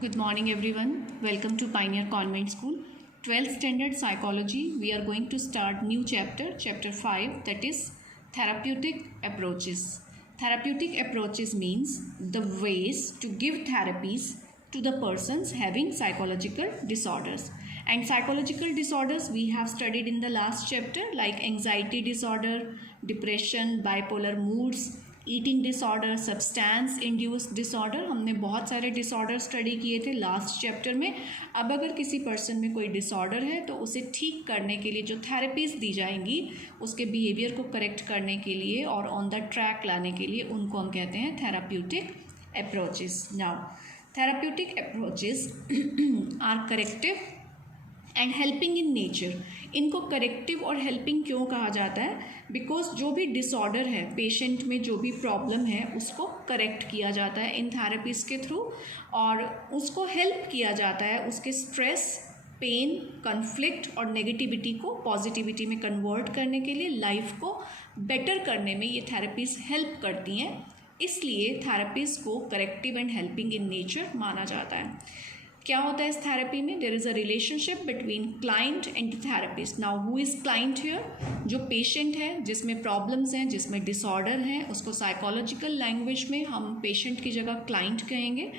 Good morning everyone. Welcome to Pioneer Convent School. 12th standard psychology. We are going to start new chapter 5, that is therapeutic approaches. Therapeutic approaches means the ways to give therapies to the persons having psychological disorders. And psychological disorders we have studied in the last chapter, like anxiety disorder, depression, bipolar moods, eating disorder, substance induced disorder. हमने बहुत सारे disorder study किए थे last chapter में. अब अगर किसी person में कोई डिसऑर्डर है तो उसे ठीक करने के लिए जो थेरेपीज़ दी जाएंगी, उसके बिहेवियर को करेक्ट करने के लिए और ऑन द ट्रैक लाने के लिए, उनको हम कहते हैं therapeutic approaches. Now therapeutic approaches are corrective and helping in nature. इनको करेक्टिव और हेल्पिंग क्यों कहा जाता है? बिकॉज जो भी डिसऑर्डर है, पेशेंट में जो भी प्रॉब्लम है, उसको करेक्ट किया जाता है इन थेरेपीज़ के थ्रू, और उसको हेल्प किया जाता है उसके स्ट्रेस, पेन, कन्फ्लिक्ट और नेगेटिविटी को पॉजिटिविटी में कन्वर्ट करने के लिए, लाइफ को बेटर करने में ये थेरेपीज़ हेल्प करती हैं. इसलिए थेरेपीज़ को corrective and helping in nature माना जाता है. क्या होता है इस थेरेपी में? There is a relationship between client and therapist. Now who is client here? जो पेशेंट है, जिसमें प्रॉब्लम्स हैं, जिसमें डिसऑर्डर हैं, उसको साइकोलॉजिकल लैंग्वेज में हम पेशेंट की जगह क्लाइंट कहेंगे.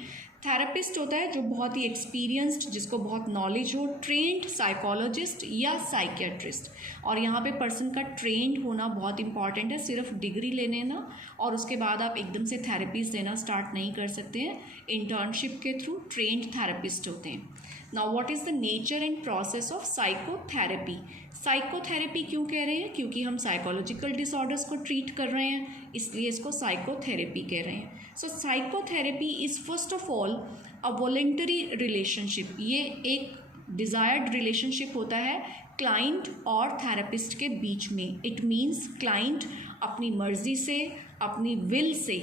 थेरेपिस्ट होता है जो बहुत ही एक्सपीरियंस्ड, जिसको बहुत नॉलेज हो, ट्रेंड साइकोलॉजिस्ट या साइकियाट्रिस्ट. और यहाँ पे पर्सन का ट्रेंड होना बहुत इंपॉर्टेंट है. सिर्फ डिग्री लेने ना और उसके बाद आप एकदम से थेरेपीज देना स्टार्ट नहीं कर सकते हैं. इंटर्नशिप के थ्रू ट्रेंड थेरेपिस्ट होते हैं. Now what is the nature and process of psychotherapy? Psychotherapy क्यों कह रहे हैं? क्योंकि हम साइकोलॉजिकल डिसऑर्डर्स को ट्रीट कर रहे हैं, इसलिए इसको साइकोथेरेपी कह रहे हैं. So psychotherapy is first of all a voluntary relationship. ये एक डिज़ायर्ड रिलेशनशिप होता है क्लाइंट और थेरेपिस्ट के बीच में. इट मीन्स क्लाइंट अपनी मर्ज़ी से, अपनी विल से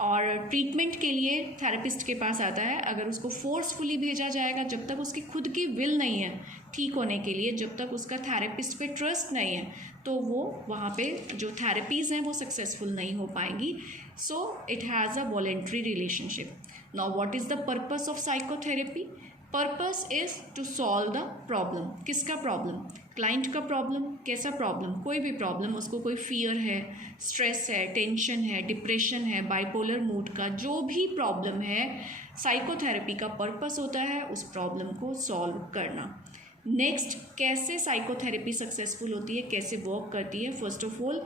और ट्रीटमेंट के लिए थेरेपिस्ट के पास आता है. अगर उसको फोर्सफुली भेजा जाएगा, जब तक उसकी खुद की विल नहीं है ठीक होने के लिए, जब तक उसका थेरेपिस्ट पे ट्रस्ट नहीं है, तो वो वहाँ पे जो थेरेपीज़ हैं वो सक्सेसफुल नहीं हो पाएंगी. So it has a voluntary relationship. Now what is the purpose of psychotherapy? Purpose is to solve the problem. किसका प्रॉब्लम? क्लाइंट का प्रॉब्लम. कैसा प्रॉब्लम? कोई भी प्रॉब्लम, उसको कोई फियर है, स्ट्रेस है, टेंशन है, डिप्रेशन है, बाइपोलर मूड का जो भी प्रॉब्लम है, साइकोथेरेपी का पर्पस होता है उस प्रॉब्लम को सॉल्व करना. नेक्स्ट, कैसे साइकोथेरेपी सक्सेसफुल होती है, कैसे वर्क करती है? First of all,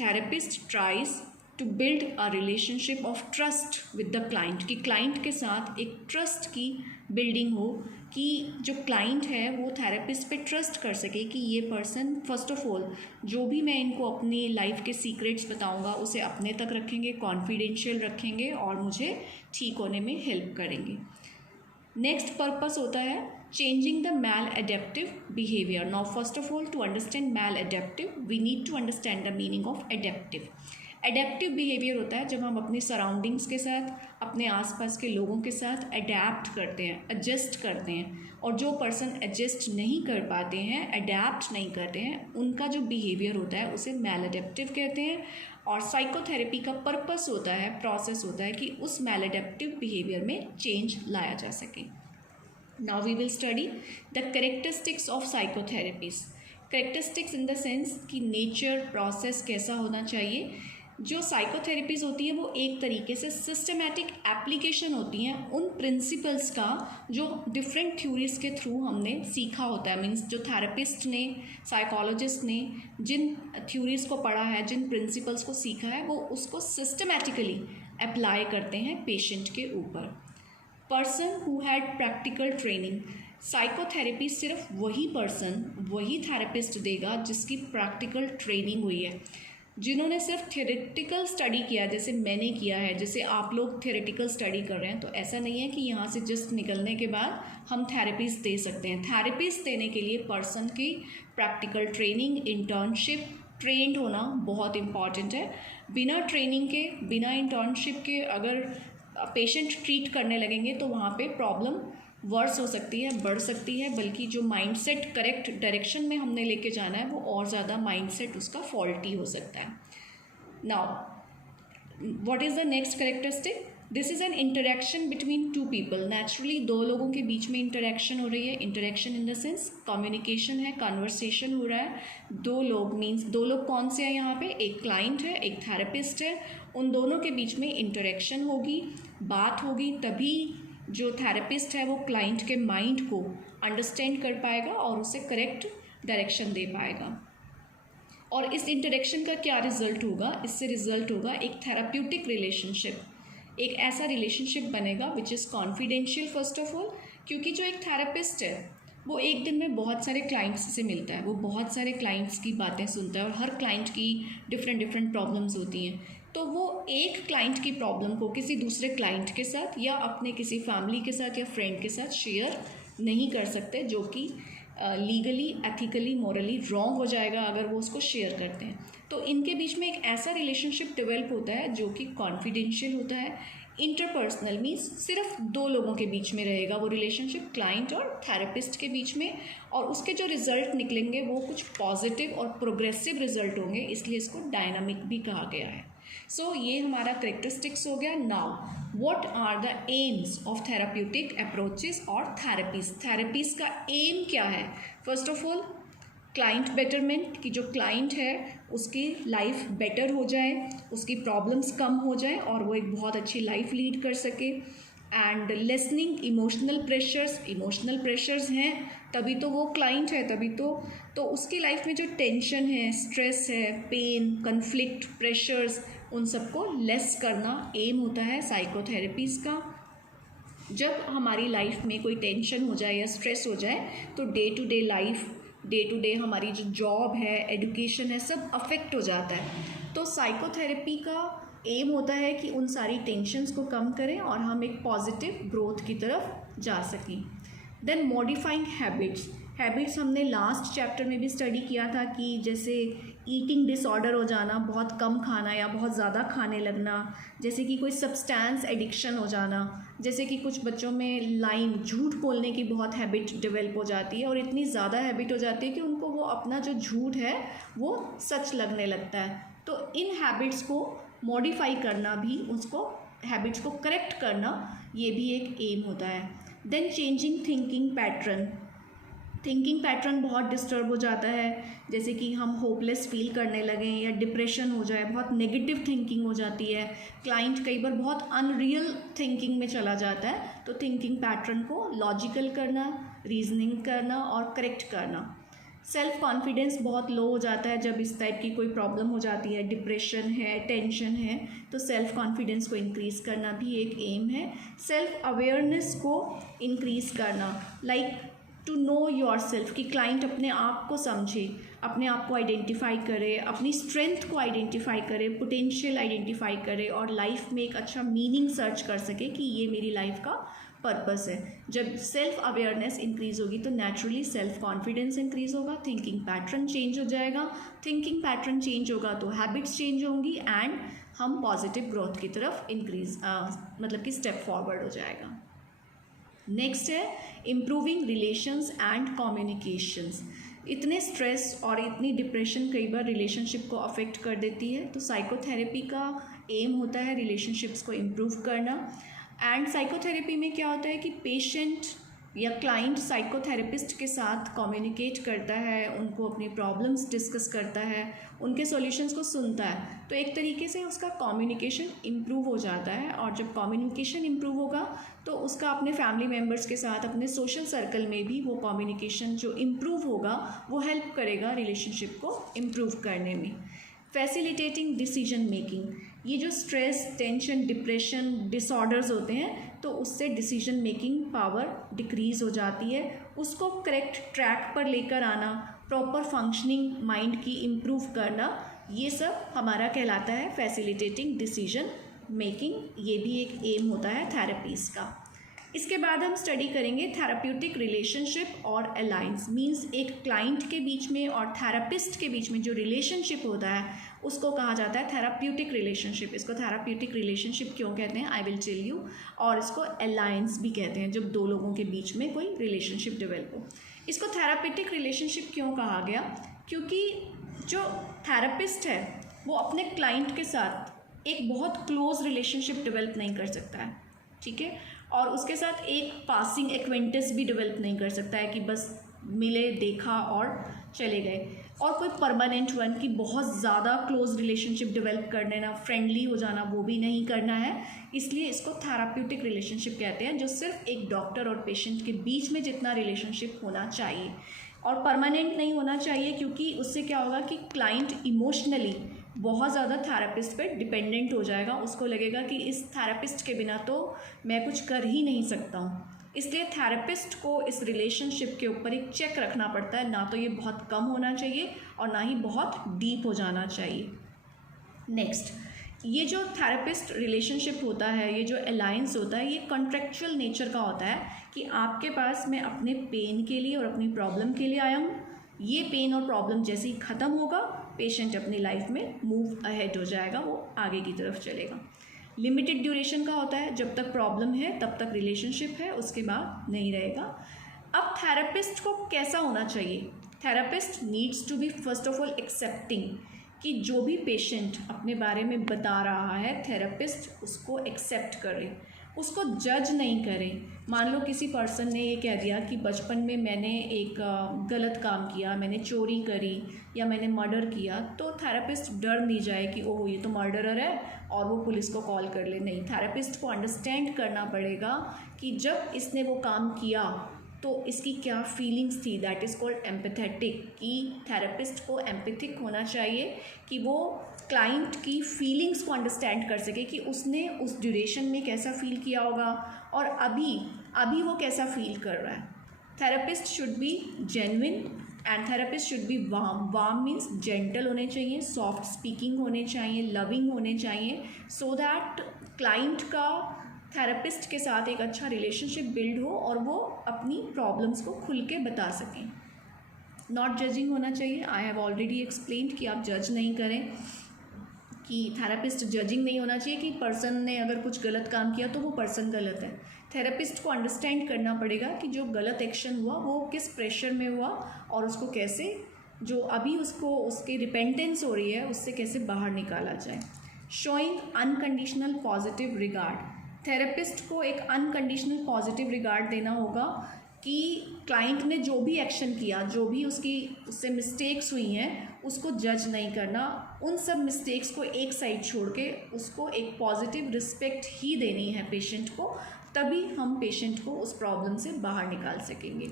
therapist tries to build a relationship of trust with the client. कि क्लाइंट के साथ एक ट्रस्ट की बिल्डिंग हो, कि जो क्लाइंट है वो थेरेपिस्ट पे ट्रस्ट कर सके कि ये पर्सन, फर्स्ट ऑफ ऑल, जो भी मैं इनको अपनी लाइफ के सीक्रेट्स बताऊंगा उसे अपने तक रखेंगे, कॉन्फिडेंशियल रखेंगे और मुझे ठीक होने में हेल्प करेंगे. नेक्स्ट पर्पस होता है changing the maladaptive behavior. Now first of all, to understand maladaptive, we need to understand the meaning of adaptive. Adaptive behaviour होता है जब हम अपनी सराउंडिंग्स के साथ, अपने आसपास के लोगों के साथ अडेप्ट करते हैं, एडजस्ट करते हैं. और जो पर्सन एडजस्ट नहीं कर पाते हैं, अडेप्ट नहीं करते हैं, उनका जो बिहेवियर होता है उसे मैलएडेप्टिव कहते हैं. और साइकोथेरेपी का पर्पस होता है, प्रोसेस होता है कि उस मैलएडेप्टिव बिहेवियर में चेंज लाया जा सके. Now we will study the characteristics of psychotherapies. Characteristics in the sense कि nature, process कैसा होना चाहिए. जो साइकोथेरेपीज़ होती है वो एक तरीके से सिस्टमेटिक एप्लीकेशन होती हैं उन प्रिंसिपल्स का जो डिफरेंट थ्योरीज के थ्रू हमने सीखा होता है. मीन्स जो थेरेपिस्ट ने, साइकोलॉजिस्ट ने जिन थ्योरीज को पढ़ा है, जिन प्रिंसिपल्स को सीखा है, वो उसको सिस्टमेटिकली अप्लाई करते हैं पेशेंट के ऊपर. Person who had practical training. Psychotherapy सिर्फ वही पर्सन, वही थेरेपिस्ट देगा जिसकी प्रैक्टिकल ट्रेनिंग हुई है, जिन्होंने सिर्फ थ्योरेटिकल स्टडी किया, जैसे मैंने किया है, जैसे आप लोग थ्योरेटिकल स्टडी कर रहे हैं. तो ऐसा नहीं है कि यहाँ से जस्ट निकलने के बाद हम थेरेपीज दे सकते हैं. थेरेपीज देने के लिए पर्सन की प्रैक्टिकल ट्रेनिंग, इंटर्नशिप, ट्रेंड होना बहुत इम्पॉर्टेंट है. बिना ट्रेनिंग के, बिना इंटर्नशिप के अगर पेशेंट ट्रीट करने लगेंगे तो वहाँ पे प्रॉब्लम वर्स हो सकती है, बढ़ सकती है. बल्कि जो माइंडसेट करेक्ट डायरेक्शन में हमने लेके जाना है वो और ज़्यादा माइंडसेट उसका फॉल्टी हो सकता है. Now what is the next characteristic? This is an interaction between two people. Naturally दो लोगों के बीच में इंटरेक्शन हो रही है। Interaction in the sense communication है, कन्वर्सेशन हो रहा है। दो लोग मीन्स दो लोग कौन से हैं यहाँ पे? एक क्लाइंट है, एक थेरेपिस्ट है। उन दोनों के बीच में इंटरेक्शन होगी, बात होगी, तभी जो थेरेपिस्ट है वो क्लाइंट के माइंड को अंडरस्टैंड कर पाएगा और उसे करेक्ट डायरेक्शन दे पाएगा। और इस इंटरेक्शन का क्या रिजल्ट होगा? इससे रिजल्ट होगा एक थेराप्यूटिक रिलेशनशिप। एक ऐसा रिलेशनशिप बनेगा which is confidential first of all, क्योंकि जो एक थेरेपिस्ट है वो एक दिन में बहुत सारे क्लाइंट्स से मिलता है, वो बहुत सारे क्लाइंट्स की बातें सुनता है और हर क्लाइंट की डिफरेंट प्रॉब्लम्स होती हैं। तो वो एक क्लाइंट की प्रॉब्लम को किसी दूसरे क्लाइंट के साथ या अपने किसी फैमिली के साथ या फ्रेंड के साथ शेयर नहीं कर सकते, जो कि लीगली, एथिकली, मोरली रॉन्ग हो जाएगा अगर वो उसको शेयर करते हैं। तो इनके बीच में एक ऐसा रिलेशनशिप डेवलप होता है जो कि कॉन्फिडेंशियल होता है, इंटरपर्सनल मीन्स सिर्फ दो लोगों के बीच में रहेगा वो रिलेशनशिप, क्लाइंट और थेरेपिस्ट के बीच में, और उसके जो रिजल्ट निकलेंगे वो कुछ पॉजिटिव और प्रोग्रेसिव रिजल्ट होंगे, इसलिए इसको डायनामिक भी कहा गया है। सो ये हमारा करेक्टरिस्टिक्स हो गया। Now what are the aims of therapeutic approaches और थेरेपीज? थेरेपीज का एम क्या है? First of all client betterment, कि जो क्लाइंट है उसकी लाइफ बेटर हो जाए, उसकी प्रॉब्लम्स कम हो जाए और वो एक बहुत अच्छी लाइफ लीड कर सके। एंड लेसनिंग इमोशनल प्रेशर्स हैं तभी तो वो क्लाइंट है, तभी तो उसकी लाइफ में जो टेंशन है, स्ट्रेस है, पेन, कन्फ्लिक्ट, प्रेशर्स, उन सबको लेस करना एम होता है साइकोथेरेपीज़ का। जब हमारी लाइफ में कोई टेंशन हो जाए या स्ट्रेस हो जाए तो day to day life, day to day हमारी जो जॉब है, एजुकेशन है, सब अफेक्ट हो जाता है। तो साइकोथेरेपी का एम होता है कि उन सारी टेंशन्स को कम करें और हम एक पॉजिटिव ग्रोथ की तरफ जा सकें। देन मॉडिफाइंग हैबिट्स हमने लास्ट चैप्टर में भी स्टडी किया था कि जैसे ईटिंग डिसऑर्डर हो जाना, बहुत कम खाना या बहुत ज़्यादा खाने लगना, जैसे कि कोई सब्सटेंस एडिक्शन हो जाना, जैसे कि कुछ बच्चों में झूठ बोलने की बहुत हैबिट डेवलप हो जाती है और इतनी ज़्यादा हैबिट हो जाती है कि उनको वो अपना जो झूठ है वो सच लगने लगता है। तो इन हैबिट्स को मॉडिफाई करना भी, उसको हैबिट्स को करेक्ट करना, ये भी एक एम होता है। देन चेंजिंग थिंकिंग पैटर्न बहुत डिस्टर्ब हो जाता है, जैसे कि हम होपलेस फील करने लगें या डिप्रेशन हो जाए, बहुत नेगेटिव थिंकिंग हो जाती है, क्लाइंट कई बार बहुत अनरियल थिंकिंग में चला जाता है। तो थिंकिंग पैटर्न को लॉजिकल करना, रीजनिंग करना और करेक्ट करना। सेल्फ कॉन्फिडेंस बहुत लो हो जाता है जब इस टाइप की कोई प्रॉब्लम हो जाती है, डिप्रेशन है, टेंशन है, तो सेल्फ कॉन्फिडेंस को इंक्रीज़ करना भी एक एम है। सेल्फ अवेयरनेस को इंक्रीज़ करना, like to know yourself, कि क्लाइंट अपने आप को समझे, अपने आप को आइडेंटिफाई करे, अपनी स्ट्रेंथ को आइडेंटिफाई करे, पोटेंशियल आइडेंटिफाई करे और लाइफ में एक अच्छा मीनिंग सर्च कर सके कि ये मेरी लाइफ का पर्पस है। जब सेल्फ अवेयरनेस इंक्रीज़ होगी तो नेचुरली सेल्फ कॉन्फिडेंस इंक्रीज़ होगा, थिंकिंग पैटर्न चेंज हो जाएगा, थिंकिंग पैटर्न चेंज होगा तो हैबिट्स चेंज होंगी एंड हम पॉजिटिव ग्रोथ की तरफ मतलब कि स्टेप फॉरवर्ड हो जाएगा। नेक्स्ट है इम्प्रूविंग रिलेशंस एंड कम्युनिकेशंस। इतने स्ट्रेस और इतनी डिप्रेशन कई बार रिलेशनशिप को अफेक्ट कर देती है, तो साइकोथेरेपी का एम होता है रिलेशनशिप्स को इम्प्रूव करना। एंड साइकोथेरेपी में क्या होता है कि पेशेंट या क्लाइंट साइकोथेरेपिस्ट के साथ कम्युनिकेट करता है, उनको अपनी प्रॉब्लम्स डिस्कस करता है, उनके सॉल्यूशंस को सुनता है, तो एक तरीके से उसका कम्युनिकेशन इम्प्रूव हो जाता है। और जब कम्युनिकेशन इम्प्रूव होगा तो उसका अपने फैमिली मेम्बर्स के साथ, अपने सोशल सर्कल में भी वो कम्युनिकेशन जो इम्प्रूव होगा वो हेल्प करेगा रिलेशनशिप को इम्प्रूव करने में। फैसिलिटेटिंग डिसीजन मेकिंग, ये जो स्ट्रेस, टेंशन, डिप्रेशन, डिसऑर्डर्स होते हैं तो उससे डिसीजन मेकिंग पावर डिक्रीज़ हो जाती है, उसको करेक्ट ट्रैक पर लेकर आना, प्रॉपर फंक्शनिंग माइंड की इम्प्रूव करना, ये सब हमारा कहलाता है फैसिलिटेटिंग डिसीजन मेकिंग। ये भी एक एम होता है थेरेपीज़ का। इसके बाद हम स्टडी करेंगे थेराप्यूटिक रिलेशनशिप और अलायंस, मींस एक क्लाइंट के बीच में और थेरापिस्ट के बीच में जो रिलेशनशिप होता है उसको कहा जाता है थेराप्यूटिक रिलेशनशिप। इसको थेराप्यूटिक रिलेशनशिप क्यों कहते हैं, आई विल टेल यू। और इसको अलायंस भी कहते हैं जब दो लोगों के बीच में कोई रिलेशनशिप डेवलप हो। इसको थेराप्यूटिक रिलेशनशिप क्यों कहा गया, क्योंकि जो थेरापिस्ट है वो अपने क्लाइंट के साथ एक बहुत क्लोज रिलेशनशिप डेवलप नहीं कर सकता है, ठीक है, और उसके साथ एक पासिंग एक्वेंटेंस भी डेवलप नहीं कर सकता है कि बस मिले, देखा और चले गए, और कोई परमानेंट वन की बहुत ज़्यादा क्लोज रिलेशनशिप डेवलप कर लेना, फ्रेंडली हो जाना, वो भी नहीं करना है। इसलिए इसको थेराप्यूटिक रिलेशनशिप कहते हैं, जो सिर्फ एक डॉक्टर और पेशेंट के बीच में जितना रिलेशनशिप होना चाहिए, और परमानेंट नहीं होना चाहिए, क्योंकि उससे क्या होगा कि क्लाइंट इमोशनली बहुत ज़्यादा थेरेपिस्ट पे डिपेंडेंट हो जाएगा, उसको लगेगा कि इस थेरेपिस्ट के बिना तो मैं कुछ कर ही नहीं सकता हूँ। इसलिए थेरेपिस्ट को इस रिलेशनशिप के ऊपर एक चेक रखना पड़ता है, ना तो ये बहुत कम होना चाहिए और ना ही बहुत डीप हो जाना चाहिए। नेक्स्ट, ये जो थेरेपिस्ट रिलेशनशिप होता है, ये जो अलायंस होता है, ये कॉन्ट्रेक्चुअल नेचर का होता है कि आपके पास मैं अपने पेन के लिए और अपनी प्रॉब्लम के लिए आया हूँ, ये पेन और प्रॉब्लम जैसे ही ख़त्म होगा, पेशेंट अपनी लाइफ में मूव अहेड हो जाएगा, वो आगे की तरफ चलेगा। लिमिटेड ड्यूरेशन का होता है, जब तक प्रॉब्लम है तब तक रिलेशनशिप है, उसके बाद नहीं रहेगा। अब थेरेपिस्ट को कैसा होना चाहिए? Therapist needs to be first of all accepting, कि जो भी पेशेंट अपने बारे में बता रहा है, थेरेपिस्ट उसको एक्सेप्ट करे, उसको जज नहीं करे। मान लो किसी पर्सन ने ये कह दिया कि बचपन में मैंने एक गलत काम किया, मैंने चोरी करी या मैंने मर्डर किया, तो थेरेपिस्ट डर नहीं जाए कि ओह ये तो मर्डरर है और वो पुलिस को कॉल कर ले। नहीं, थेरेपिस्ट को अंडरस्टैंड करना पड़ेगा कि जब इसने वो काम किया तो इसकी क्या फीलिंग्स थी। दैट इज़ कॉल्ड एम्पैथेटिक, कि थेरेपिस्ट को एम्पैथिक होना चाहिए कि वो क्लाइंट की फीलिंग्स को अंडरस्टैंड कर सके कि उसने उस ड्यूरेशन में कैसा फील किया होगा और अभी वो कैसा फील कर रहा है। Therapist should be genuine and therapist should be warm. Warm means gentle होने चाहिए, सॉफ्ट स्पीकिंग होने चाहिए, लविंग होने चाहिए, सो दैट क्लाइंट का थेरेपिस्ट के साथ एक अच्छा रिलेशनशिप बिल्ड हो और वो अपनी प्रॉब्लम्स को खुल के बता सकें। नॉट जजिंग होना चाहिए। आई हैव ऑलरेडी एक्सप्लेन्ड कि आप जज नहीं करें, कि थेरेपिस्ट जजिंग नहीं होना चाहिए कि पर्सन ने अगर कुछ गलत काम किया तो वो पर्सन गलत है। थेरेपिस्ट को अंडरस्टैंड करना पड़ेगा कि जो गलत एक्शन हुआ वो किस प्रेशर में हुआ और उसको कैसे, जो अभी उसको उसकी रिपेंटेंस हो रही है, उससे कैसे बाहर निकाला जाए। Showing unconditional positive regard. Therapist को एक अनकंडीशनल पॉजिटिव रिगार्ड देना होगा कि क्लाइंट ने जो भी एक्शन किया, जो भी उससे मिस्टेक्स हुई हैं, उसको जज नहीं करना। उन सब मिस्टेक्स को एक साइड छोड़ के उसको एक पॉजिटिव रिस्पेक्ट ही देनी है पेशेंट को, तभी हम पेशेंट को उस प्रॉब्लम से बाहर निकाल सकेंगे।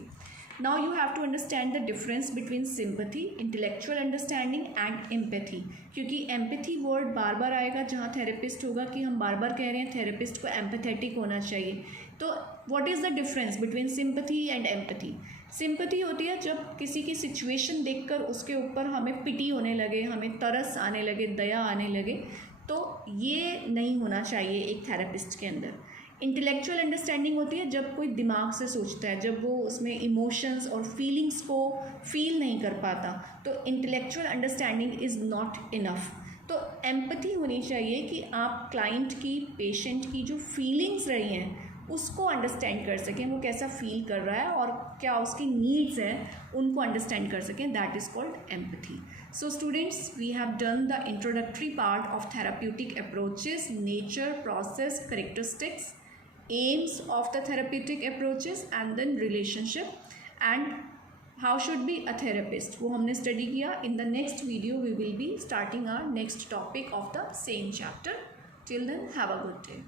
Now you have to understand the difference between sympathy, intellectual understanding and empathy, क्योंकि एम्पैथी वर्ड बार बार आएगा जहाँ थेरेपिस्ट होगा कि हम बार बार कह रहे हैं थेरेपिस्ट को एम्पैथेटिक होना चाहिए। तो what is the difference between sympathy and empathy? Sympathy होती है जब किसी की सिचुएशन देखकर उसके ऊपर हमें पिटी होने लगे, हमें तरस आने लगे, दया आने लगे, तो ये नहीं होना चाहिए एक थेरेपिस्ट के अंदर। इंटेलेक्चुअल अंडरस्टैंडिंग होती है जब कोई दिमाग से सोचता है, जब वो उसमें इमोशंस और फीलिंग्स को फील नहीं कर पाता, तो intellectual understanding is not enough. तो एम्पैथी होनी चाहिए कि आप क्लाइंट की, पेशेंट की जो फीलिंग्स रही हैं उसको अंडरस्टैंड कर सकें, वो कैसा फील कर रहा है और क्या उसकी नीड्स हैं उनको अंडरस्टैंड कर सकें। That is called empathy. So students, we have done the introductory part of therapeutic approaches, nature, process, characteristics, aims of the therapeutic approaches and then relationship and how should be a therapist, वो हमने study किया। In the next video we will be starting our next topic of the same chapter. Till then, have a good day.